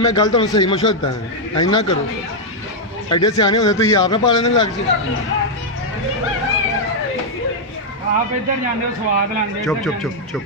मैं गल तुहानू सही मशवरा दिता है, इन्ना करो। एडे सियाने होंदे तुसीं आप ना पालन लग जी। आप इधर जाते हो स्वाद लाते। चुप चुप चुप चुप।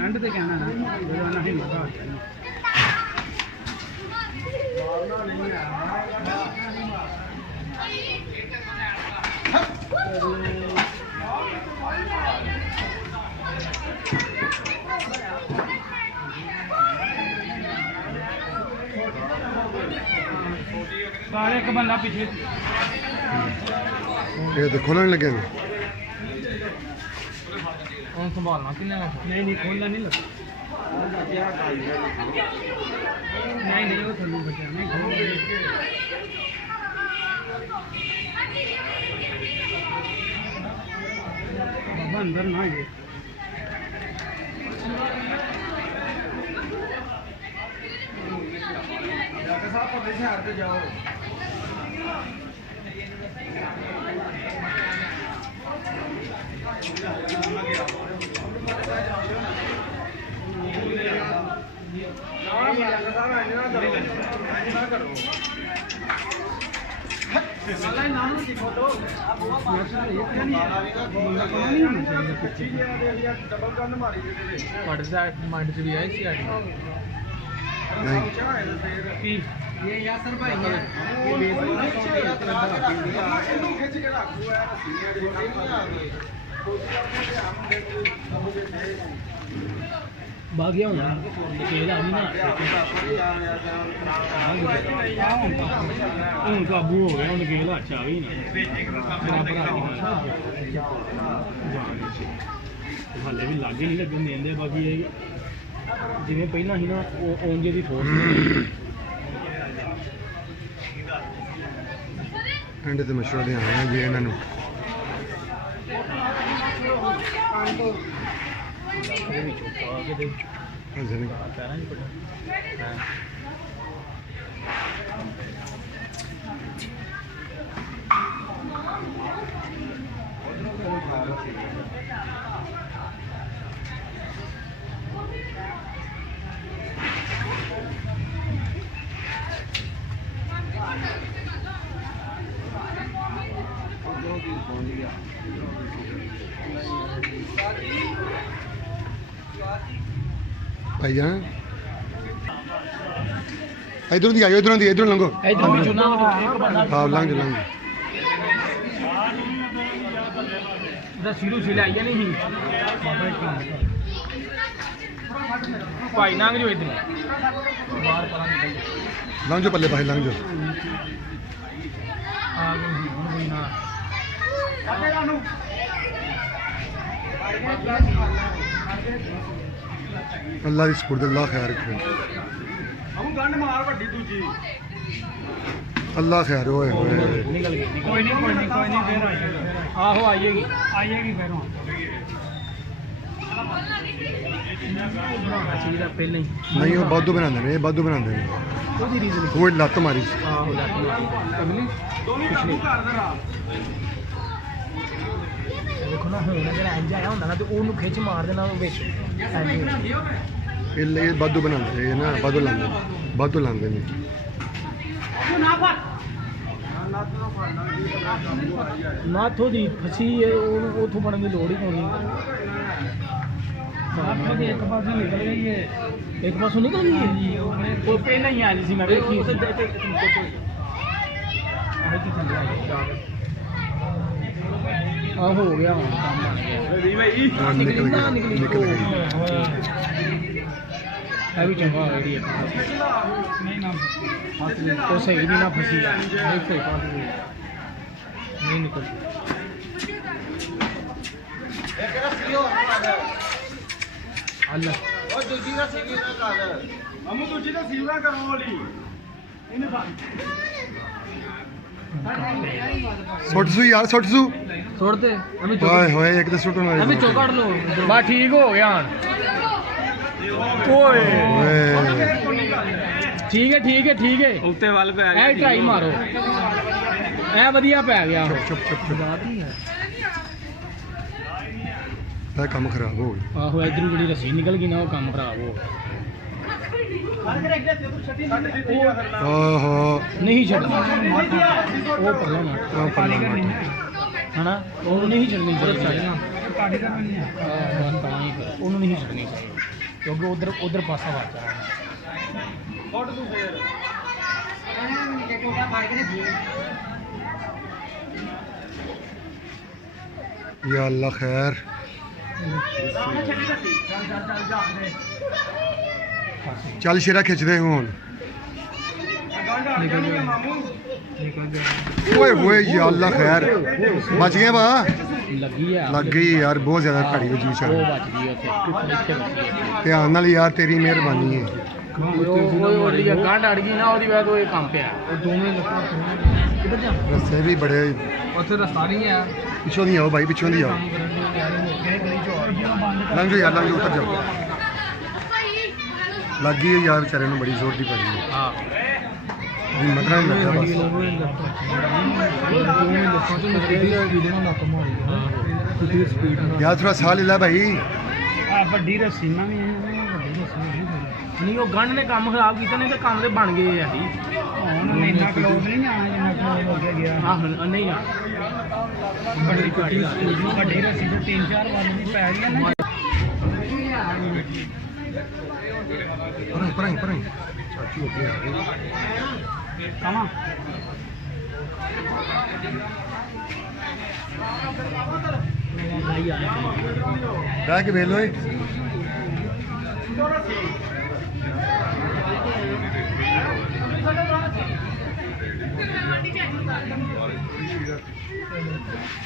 ठंड तो कहना ना सारे एक बंदा पीछे ये तो खोलने लगे हैं। संभालना कि नहीं खोलना नहीं लगता। नहीं वो थल्लू बचा नहीं बाबा अंदर ना ये जाओ। ये यासर भाई है बागिया होना केला नहीं ना उन काबू हो गया उन केला अच्छा भी नहीं हाले भी लागे नहीं लगन देंदे बाकी जिवें पहला ही ना ओंजे दी फोर्स एंड ते मशवरा दे आए हैं जी इन्हां भाई जान इधरों दी आयो इधरों लंघो हाँ लंघ लंघ सिरू सिले आई नहीं भाई नांग जो इधर लंघ जो पल्ले भाई लंघ जो अल्लाह की सुपुर्द अल्लाह खैर रखे अल्लाह खैर होए निकल गई कोई नहीं फिर आहो आइएगी फिर नहीं वो बादू बनाते हैं बादू बनाते हैं वो लत्त मारी देखो ना हुन जेड़ा इंज आया हुंदा ना ते ओनू खिच मार देना विच ये बादू बनाते हैं ना बादू लांदे ने नाथो दी फसी है उथों बनने की लोड़ ही कोनी एक पासों निकल गई है एक पासों निकल गई है वो पहले ही आ रही थी मैं देखी हो गया निकल गई भी चंगा तो सही नहीं ना फंसी नहीं निकल अल्लाह ਉਹ ਦੂਜੀ ਦਾ ਸੀਗੀ ਨਾ ਗੱਲ ਅਮੂ ਦੂਜੀ ਦਾ ਸੀਵਰਾ ਕਰਾਉਣ ਵਾਲੀ ਇਹਨੇ ਸੁੱਟ ਸੂ ਯਾਰ ਸੁੱਟ ਸੂ छोड़ दे अभी ਓਏ ਹੋਏ ਇੱਕ ਤਾਂ ਸੁੱਟਣ ਵਾਲੀ अभी चौकाट लो ਬਾ ਠੀਕ ਹੋ ਗਿਆ ਓਏ ਓਏ ठीक है ਉੱਤੇ ਵੱਲ ਪੈ ऐ ट्राई मारो ऐ वधिया पै गया ਚੁੱਪ ਚੁੱਪ ਚੁੱਪ ਇਹ ਕੰਮ ਖਰਾਬ ਹੋ ਗਿਆ आहो इधर जी रस्सी निकल गई ना वो काम खराब हो ਆਹੋ नहीं छड़नी वो पहला ना है ना वो नहीं छड़नी चाहिए ਉਹਨੂੰ ਨਹੀਂ ਛੱਡਣੀ ਚਾਹੀਦੀ ਕਿਉਂਕਿ ਉਧਰ ਪਾਸਾ ਵਾਚਾ या अल्लाह खैर चल शेरा खिंचते हूँ ओए ओए या अल्लाह खैर बच गए बा ਲੱਗੀ ਆ लग गई यार बहुत ज्यादा घड़ी बजी ਉਹ बेचारा ਬਚ ਗਈ ਉੱਥੇ ਇੱਥੇ ਬਚ ध्यान नाल यार तेरी मेहरबानी है ਗਈ ਉਹ ਉਹਦੀ ਗਾਂਢ ਅੜ ਗਈ ਨਾ ਉਹਦੀ ਵਜ੍ਹਾ ਤੋਂ ਇਹ ਕੰਮ ਪਿਆ ਉਹ ਦੋਵੇਂ ਲੱਤਾਂ ਕਿੱਧਰ ਜਾ रस्ते भी बड़े ਉੱਥੇ ਰਸਤਾ ਨਹੀਂ ਆ पिछों दी आओ भाई पिछों दी आओ लंघ जाओ यार लंघ जाओ उतर जाओ लग गई है यार बेचारे बड़ी जोर की पड़ी है ਹਾਂ मतना नहीं लगा बस यार थोड़ा साह ले ला भाई ਆ ਵੱਡੀ ਰੱਸੀ ਨਾ ਵੀ ਵੱਡੀ ਰੱਸੀ ਨਹੀਂ ਉਹ ਗੰਢ ਨੇ ਕੰਮ ਖਰਾਬ ਕੀਤਾ ਨਹੀਂ ਤੇ ਕੰਮ ਤੇ ਬਣ ਗਏ ਆ ਜੀ ਹੁਣ ਇੰਨਾ ਕਲੋਜ਼ ਨਹੀਂ ਆਣਾ ਜਿੰਨਾ ਕਲੋਜ਼ ਹੋ ਕੇ ਗਿਆ ਆਹ ਨਹੀਂ ਆ ਵੱਡੀ ਰੱਸੀ ਤੇ 3-4 ਵਾਰ ਦੀ ਪੈ ਗਈ ਨਾ पराई पराई चाचू हो गया ਕਮਾ रह के वेलो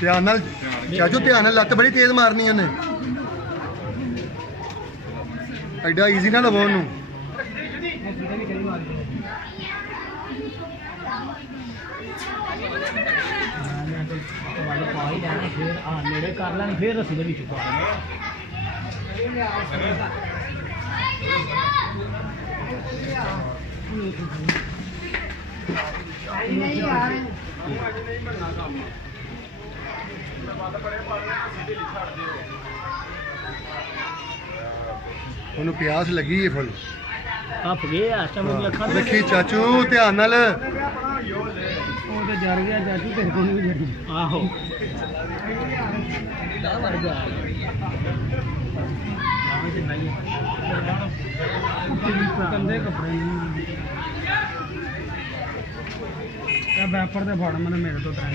ध्यान नाल चाचू ध्यान नाल लत्त बड़ी तेज मारनी उन्हें एडा ईजी ना लवो ओनू ਨੇੜੇ ਕਰ ਲੈਣ ਫੇਰ ਰਸੀ ਦੇ ਵਿੱਚ ਪਾ ओनू प्यास लगी है फुल ਹੱਫ ਗਏ ਆ ਚਮੜੀ ਅੱਖਾਂ ਦੇ देखी चाचू ध्यान नाल ਉਹ ਤੇ ਜਰ ਗਿਆ ਚਾਚੂ ਤੇਰੇ ਕੋਲ ਵੀ ਜਰ ਗਿਆ ਆਹੋ ਦਾ ਮਰ ਗਿਆ ਆਹ ਤੇ ਨਹੀਂ ਕੰਦੇ ਕੱਪੜੇ ਇਹ ਵੈਪਰ ਦੇ ਫੜ ਮੈਨੂੰ ਮੇਰੇ ਤੋਂ ਟ੍ਰੈਂਡ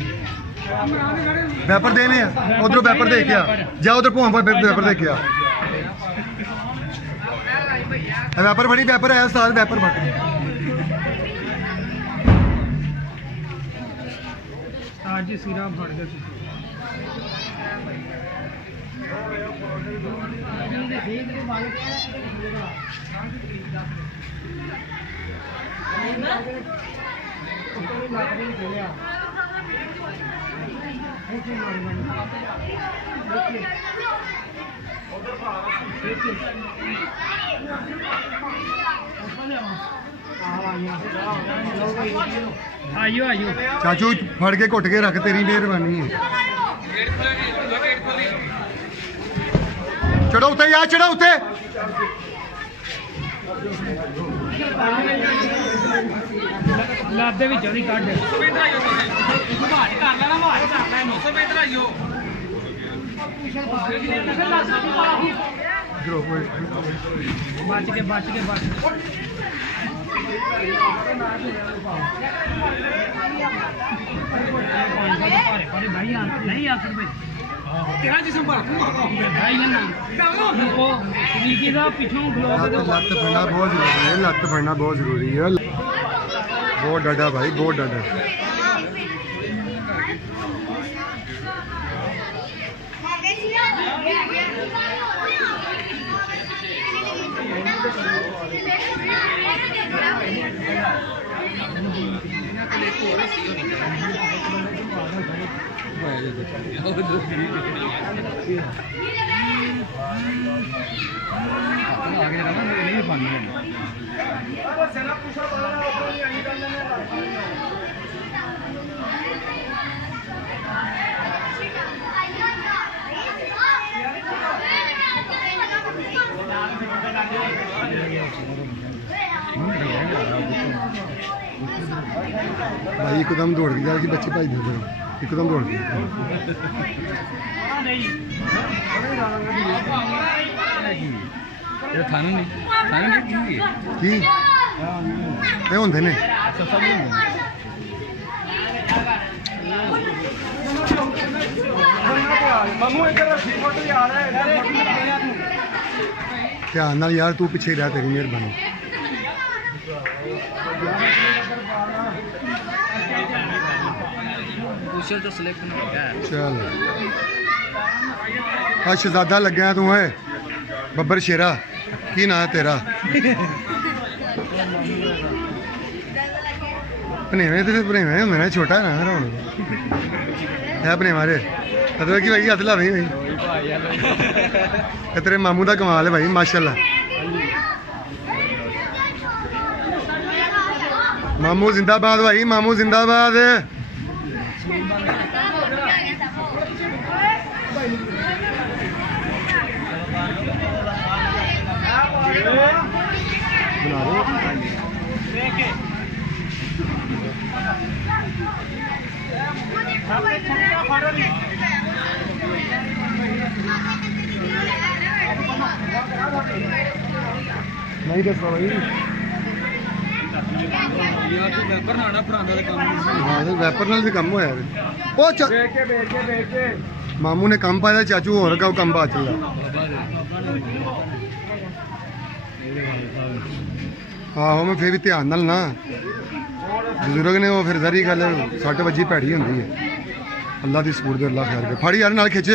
वैपर देने उधरों वैपर दे के आ जा उधर भुआ पर वैपर दे के आ वैपर बड़ी वैपर है उस्ताद वैपर बट ਅੱਜ ਹੀ ਸਿਰਾ ਫੜ ਗਿਆ ਸੀ ਆਇਓ ਆਇਓ चाचू फड़ के घुट के रख तेरी मेहरबानी है चढ़ो उते यार चढ़ो उते ਲੱਤ ਦੇ ਵਿੱਚੋਂ ਦੀ ਕੱਢ इधर कोई ਬਚ ਕੇ ਬਚ ਕੇ ਬਚ ਭਾਰੇ ਭਾਈ ਨਹੀਂ ਆ ਸਕਦੇ ਤੇਰਾ ਜਿਸਮ ਭਰ ਭਾਈ ਨਾ ਉਹ ਨੀਕੀ ਦਾ ਪਿੱਛੋਂ ਖਲੋ ਕੇ लत फड़ना बहुत जरूरी है लत फड़ना बहुत जरूरी है बहुत डाडा भाई बहुत डाडा भाई एकदम दौड़ गया कि बच्चे भाई दे एकदम दौड़ गए थानू नहीं की ਇਹ ਹੁੰਦੇ ਨੇ ਧਿਆਨ ਨਾਲ ਯਾਰ ਤੂੰ ਪਿੱਛੇ ਰਹਿ ਤੇਰੀ ਮਿਹਰਬਾਨੀ ਪੁਸ਼ਰ ਤੋਂ ਸਿਲੈਕਟ ਨਹੀਂ ਹੋਇਆ ਚੱਲ ਆ ਸ਼ਹਜ਼ਾਦਾ ਲੱਗਿਆ ਤੂੰ ਓਏ ਬੱਬਰ ਸ਼ੇਰਾ ਕੀ ਨਾਂ ਹੈ ਤੇਰਾ ਭਨੇਵੇਂ ਤੇ ਫਿਰ ਭਨੇਵੇਂ ਹੁੰਦੇ ਨੇ ਛੋਟਾ ਨਾ ਹਰਾਉਣ ਹੈ ਭਨੇਵਾ ਰੇ ਤਦੋਂ ਕੀ ਭਾਈ ਹੱਥ ਲਾਵੇਂ ਭਾਈ ਇਹ ਤੇਰੇ ਮਾਮੂ ਦਾ ਕਮਾਲ ਹੈ ਭਾਈ ਮਾਸ਼ਾਅੱਲਾ ਮਾਮੂ ਜ਼ਿੰਦਾਬਾਦ ਭਾਈ ਮਾਮੂ ਜ਼ਿੰਦਾਬਾਦ ਨਹੀਂ ਦੱਸਣਾ ਭਾਈ ਯਾਰ ਤੂੰ ਵੈਪਰ ਨਾਣਾ ਬਣਾਉਂਦਾ ਤੇ ਕੰਮ ਹਾਂ ਤੇ ਵੈਪਰ ਨਾਲ ਵੀ ਕੰਮ ਹੋਇਆ ਉਹ ਵੇਖ ਕੇ ਮਾਮੂ ਨੇ ਕੰਮ ਪਾਇਆ ਚਾਚੂ ਹੋਰ ਕਾ ਕੰਮ ਪਾ ਚੱਲਾ ਆਹੋ ਮੈਂ ਫੇਰ ਵੀ ਧਿਆਨ ਨਾਲ ਨਾ ਬਜ਼ੁਰਗ ਨੇ ਉਹ ਫਿਰ ਸਾਰੀ ਗੱਲ 6 ਵਜੇ ਭੈੜੀ ਹੁੰਦੀ ਹੈ ਅੱਲਾ ਦੀ ਸਪੂਰ ਦੇ ਅੱਲਾ ਖੈਰ ਕੇ ਫੜ ਯਾਰ ਨਾਲ ਖਿੱਚ